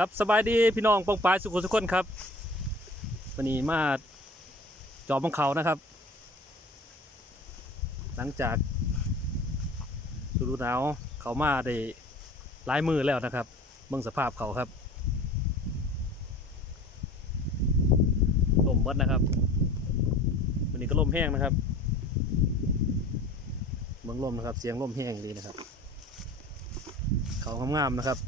ครับสบายดีพี่น้องปองปายสุขุสุขคนครับวันนี้มาจอบบังเขานะครับ หลังจากฤดูหนาวเขามาได้ลายมือแล้วนะครับเบิ่งสภาพเขาครับลมเบิดนะครับวันนี้ก็ลมแห้งนะครับเมืองลมนะครับ เสียงลมแห้งดีนะครับ เขางามๆนะครับ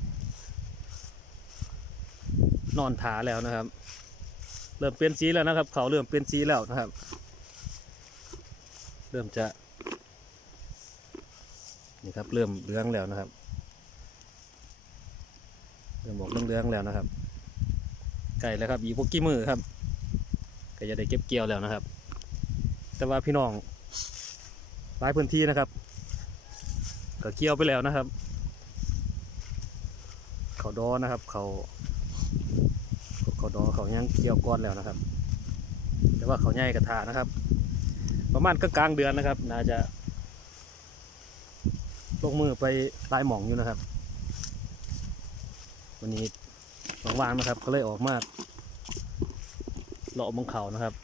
นอนถาแล้วนะครับ เริ่มเปลี่ยนสีแล้วนะครับ เขาเริ่มเปลี่ยนสีแล้วนะครับ เริ่มจะนี่ครับเริ่มเลืองแล้วนะครับเริ่มบอกเหลืองแล้วนะครับ ไก่แล้วครับอีพวกกี้มือครับก็จะได้เก็บเกี่ยวแล้วนะครับ แต่ว่าพี่น้องหลายพื้นที่นะครับก็เกี่ยวไปแล้วนะครับ เขาดอนะครับ เขา เขาดอเขายังเกี่ยวก้อนแล้วนะครับ แต่ว่าเขาใหญ่กระทานะครับ ประมาณก็กลางเดือนนะครับ น่าจะ ลงมือไปปลายหมองอยู่นะครับ วันนี้ว่างๆนะครับ ก็เลยออกมาเลาะบังเขานะครับ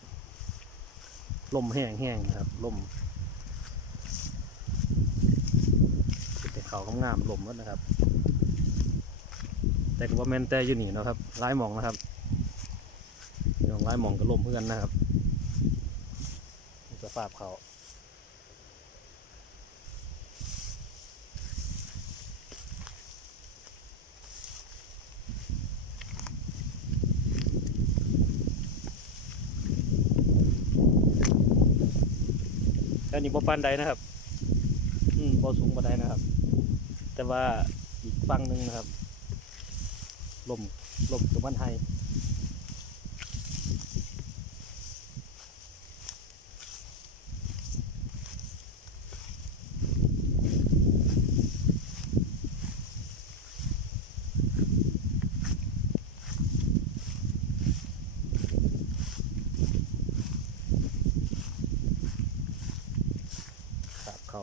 ลมแห้งๆนะครับลมแต่เขางามลมหมดนะครับ แต่ก็บ่แม่นแต่อยู่นี่นะครับร้ายหมองนะครับ ยองร้ายหมองก็ล่มเพื่อนนะครับสภาพเขาแล้วนี่บ่ปานใดนะครับ อืมบ่สูงบ่ได้นะครับ แต่ว่าอีกฝั่งหนึ่งนะครับ ลม ลมกับมันไฮ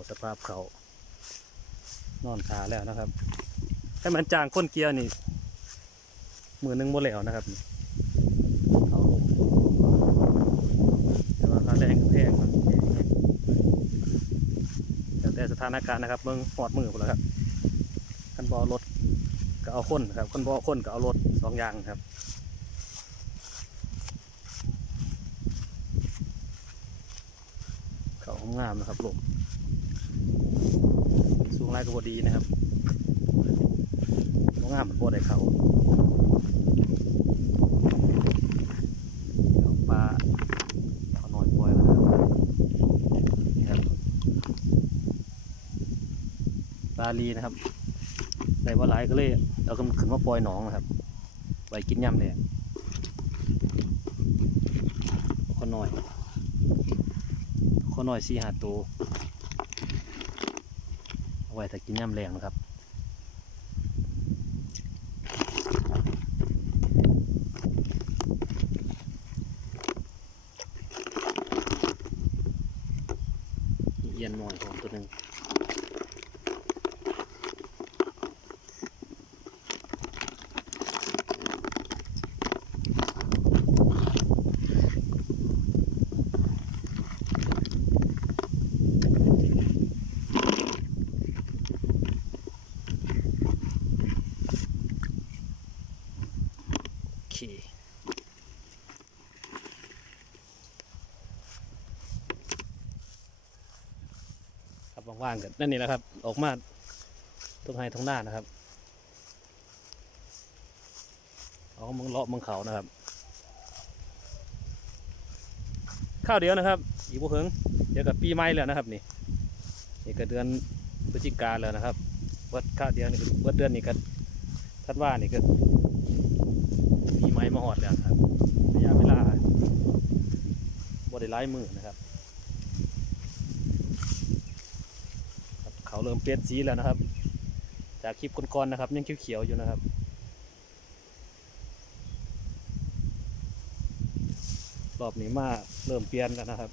สภาพเขานอนขาแล้วนะครับให้มันจางก้นเกียร์นี่มือหนึงบ่แล้วนะครับเอาลงแต่ว่าค่าแรงก็แพงมันแพงเนี่ยแล้วแต่สถานการณ์นะครับเบิ่งหอดมือหมดแล้วครับคันบอรถก็เอาคนครับคันบอคนก็เอารถสองอย่างครับเขางามนะครับลม งไรก็บดีนะครับบ่งามันบ่ได้เขาปลาเอาหน่อยปล่อยแล้วนะครับนี่ครับปลาลีนะครับได้ว่าหลายก็เลยเอาขึ้นขึ้นมาปล่อยหนองนะครับไว้กินย่ำเลยคนหน่อยคนหน่อยสี่หาตัว เอาไว้ถ้ากินย่ำแรงนะครับเย็นหน่อยของตัวหนึ่ง โอเครับว่างๆกันนั่นนี่แหละครับ ออกมาตรงไฮตรงหน้านะครับเอามึงเลาะมึงเขานะครับ ข้าวเดียวนะครับ อีกพวกเฮิงเดี๋ยวกับปีใหม่แล้วนะครับ นี่นี่ก็เดือนพฤศจิกาแล้วนะครับวัดข้าวเดียวนี่ก็วัดเดือนนี่ก็ทัดว่านี่ก็ ม่มาหอดแล้วครับระยะเวลาบ่ได้หลายมือนะครับ เขาเริ่มเปลี่ยนสีแล้วนะครับ จากคลิปก่อนๆนะครับ ยังเขียวๆอยู่นะครับรอบนี้มาเริ่มเปลี่ยนแล้วนะครับ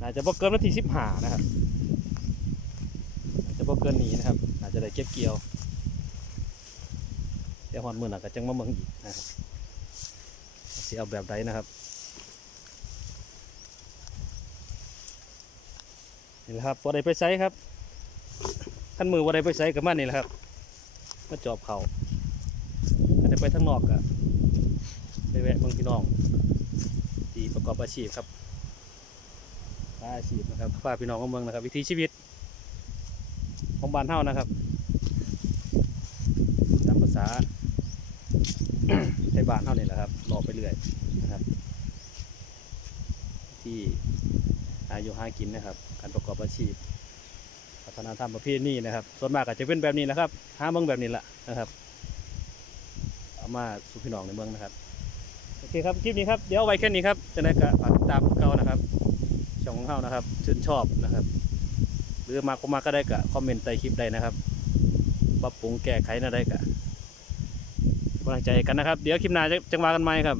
อาจจะบ่เกินวันที่สิบหานะครับอาจจะบ่เกินนี้นะครับ อาจจะได้เก็บเกี่ยว เดี๋ยวฮอนมือหนักก็จังมาเมืองอีกนะครับสิเอาแบบใดนะครับนี่แหละครับพอได้ไปใช้ครับขั้นมือว่าได้ไปใช้กับมันนี่แหละครับมาจอบเขาอันนี้ไปทางนอกก็ไปแวะเมืองพี่น้องที่ประกอบอาชีพครับอาชีพนะครับป้าพี่น้องของเมืองนะครับ วิถีชีวิตของบ้านเฮานะครับตามภาษา ในบ้านเฮานี่แหละครับรอไปเรื่อยนะครับ ที่อายุห้ากินนะครับ การประกอบอาชีพวัฒนธรรมประเพณีนะครับ ส่วนมากก็จะเป็นแบบนี้แหละครับห้าเมืองแบบนี้แหละนะครับเอามาสู่พี่น้องในเมืองนะครับโอเคครับคลิปนี้ครับเดี๋ยวไว้แค่นี้ครับจะได้กะฝากติดตามเก่านะครับช่องของเฮานะครับชื่นชอบนะครับ หรือมาก็มาก็ได้กะคอมเมนต์ใต้คลิปได้นะครับปรับปรุงแก้ไขนะได้กะ กำลังใจกันนะครับ เดี๋ยวคลิปหน้าจะจังมากันใหม่ครับ